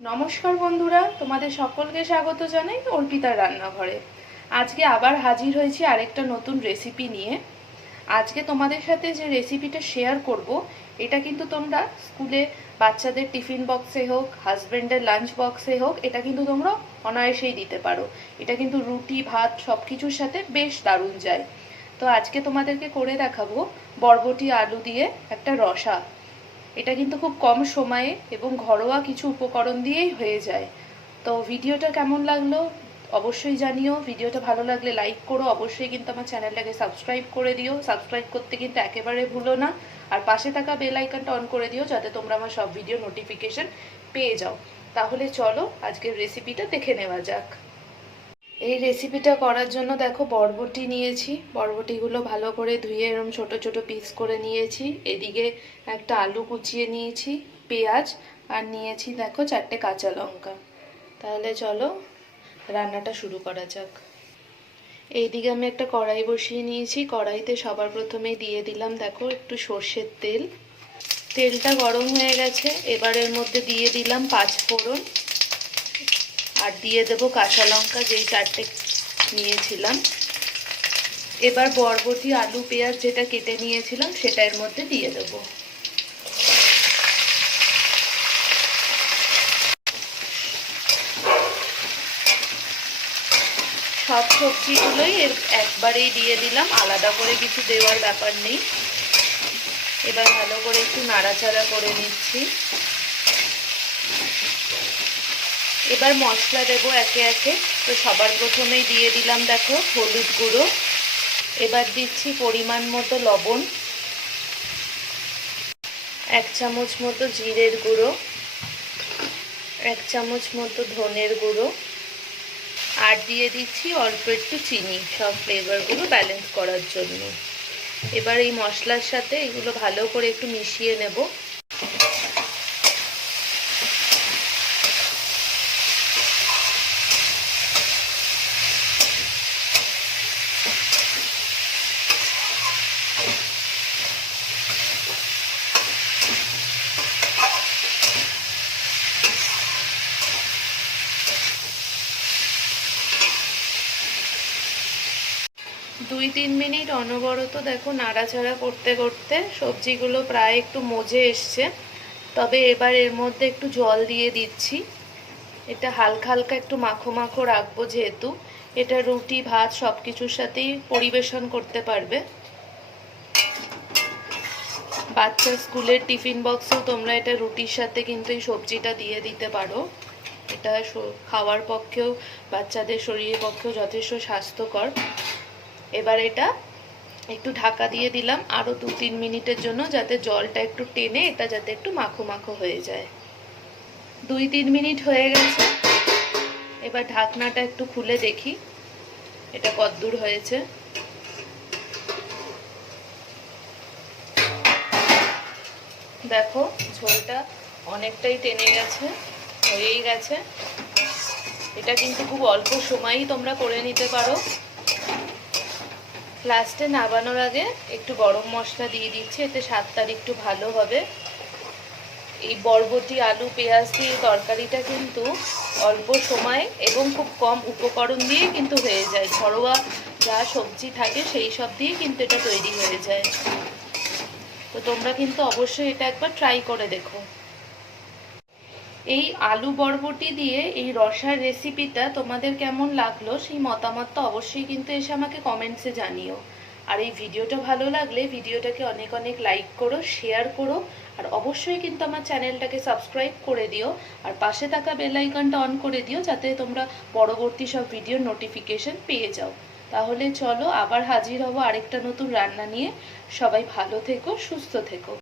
নমস্কার বন্ধুরা, তোমাদের সকলকে স্বাগত জানাই অর্পিতার রান্নাঘরে। আজকে আবার হাজির হয়েছি আরেকটা নতুন রেসিপি নিয়ে। আজকে তোমাদের সাথে যে রেসিপিটা শেয়ার করব, এটা কিন্তু তোমরা স্কুলে বাচ্চাদের টিফিন বক্সে হোক হাজব্যান্ডের লাঞ্চ বক্সে হোক, এটা কিন্তু তোমরা অনায়াসেই দিতে পারো। এটা কিন্তু রুটি, ভাত সব কিছুর সাথে বেশ দারুণ যায়। তো আজকে তোমাদেরকে করে দেখাবো বরবটি আলু দিয়ে একটা রসা। এটা কিন্তু খুব কম সময়ে এবং ঘরোয়া কিছু উপকরণ দিয়েই হয়ে যায়। তো ভিডিওটা কেমন লাগল অবশ্যই জানিও। ভিডিওটা ভালো লাগলে লাইক করো। অবশ্যই কিন্তু আমার চ্যানেলটাকে সাবস্ক্রাইব করে দিও। সাবস্ক্রাইব করতে কিন্তু একেবারে ভুলো না। আর পাশে থাকা বেল আইকনটা অন করে দিও যাতে তোমরা আমার সব ভিডিও নোটিফিকেশন পেয়ে যাও। তাহলে চলো আজকের রেসিপিটা দেখে নেওয়া যাক। এই রেসিপিটা করার জন্য দেখো বরবটি নিয়েছি। বরবটিগুলো ভালো করে ধুয়ে এরকম ছোট ছোট পিস করে নিয়েছি। এদিকে একটা আলু কুচিয়ে নিয়েছি, পেঁয়াজ, আর নিয়েছি দেখো চারটে কাঁচা লঙ্কা। তাহলে চলো রান্নাটা শুরু করা যাক। এইদিকে আমি একটা কড়াই বসিয়ে নিয়েছি। কড়াইতে সবার প্রথমেই দিয়ে দিলাম দেখো একটু সর্ষের তেল। তেলটা গরম হয়ে গেছে। এবারের মধ্যে দিয়ে দিলাম পাঁচ ফোড়ন আর দিয়ে দেবো কাঁচা লঙ্কা, যেই চারটে নিয়েছিলাম। এবার বরবটি, আলু, পেঁয়াজ যেটা কেটে নিয়েছিলাম, সেটা এর মধ্যে দিয়ে দেবো। সব সবজিগুলোই একবারেই দিয়ে দিলাম। আলাদা করে কিছু দেওয়ার ব্যাপার নেই। এবার ভালো করে একটু নাড়াচাড়া করে নিচ্ছি। এবার মশলা দেব একে একে। তো সবার প্রথমেই দিয়ে দিলাম দেখো হলুদ গুঁড়ো। এবার দিচ্ছি পরিমাণ মতো লবণ। এক চামচ মতো জিরের গুঁড়ো। এক চামচ মতো ধনের গুঁড়ো। আর দিয়ে দিচ্ছি অল্প একটু চিনি সব ফ্লেভারগুলো ব্যালেন্স করার জন্য। এবার এই মশলার সাথে এগুলো ভালো করে একটু মিশিয়ে নেব। দুই তিন মিনিট অনবরত দেখো নাড়াচাড়া করতে করতে সবজিগুলো প্রায় একটু মজে এসছে। তবে এবার এর মধ্যে একটু জল দিয়ে দিচ্ছি। এটা হালকা হালকা একটু মাখো মাখো রাখব যেহেতু। এটা রুটি, ভাত সব কিছুর সাথেই পরিবেশন করতে পারবে। বাচ্চা স্কুলের টিফিন বক্সেও তোমরা এটা রুটির সাথে কিন্তু এই সবজিটা দিয়ে দিতে পারো। এটা খাওয়ার পক্ষেও, বাচ্চাদের শরীরের পক্ষেও যথেষ্ট স্বাস্থ্যকর। এবার এটা একটু ঢাকা দিয়ে দিলাম আরও দু তিন মিনিটের জন্য যাতে জলটা একটু টেনে এটা যাতে একটু মাখো মাখো হয়ে যায়। দুই তিন মিনিট হয়ে গেছে। এবার ঢাকনাটা একটু খুলে দেখি। এটা কদ্দূর হয়েছে? দেখো, ঝোলটা অনেকটাই টেনে গেছে, হয়েই গেছে। এটা কিন্তু খুব অল্প সময়ই তোমরা করে নিতে পারো। লাস্টে নাবানোর আগে একটু গরম মশলা দিয়ে দিচ্ছি, এতে স্বাদটা একটু ভালো হবে। এই বরবটি, আলু, পেঁয়াজ দিয়ে তরকারিটা কিন্তু অল্প সময় এবং খুব কম উপকরণ দিয়ে কিন্তু হয়ে যায়। ঘরোয়া যা সবজি থাকে সেই সব দিয়ে কিন্তু এটা তৈরি হয়ে যায়। তো তোমরা কিন্তু অবশ্যই এটা একবার ট্রাই করে দেখো। এই আলু বরবটি দিয়ে এই রসার রেসিপিটা তোমাদের কেমন লাগল সেই মতামতটা অবশ্যই কিন্তু এসে আমাকে কমেন্টসে জানিও। আর এই ভিডিওটা ভালো লাগলে ভিডিওটাকে অনেক অনেক লাইক করো শেয়ার করো, আর অবশ্যই কিন্তু আমার চ্যানেলটাকে সাবস্ক্রাইব করে দিও, আর পাশে থাকা বেল আইকনটা অন করে দিও যাতে তোমরা পরবর্তী সব ভিডিওর নোটিফিকেশন পেয়ে যাও। তাহলে চলো আবার হাজির হব আরেকটা নতুন রান্না নিয়ে। সবাই ভালো থেকো, সুস্থ থেকো।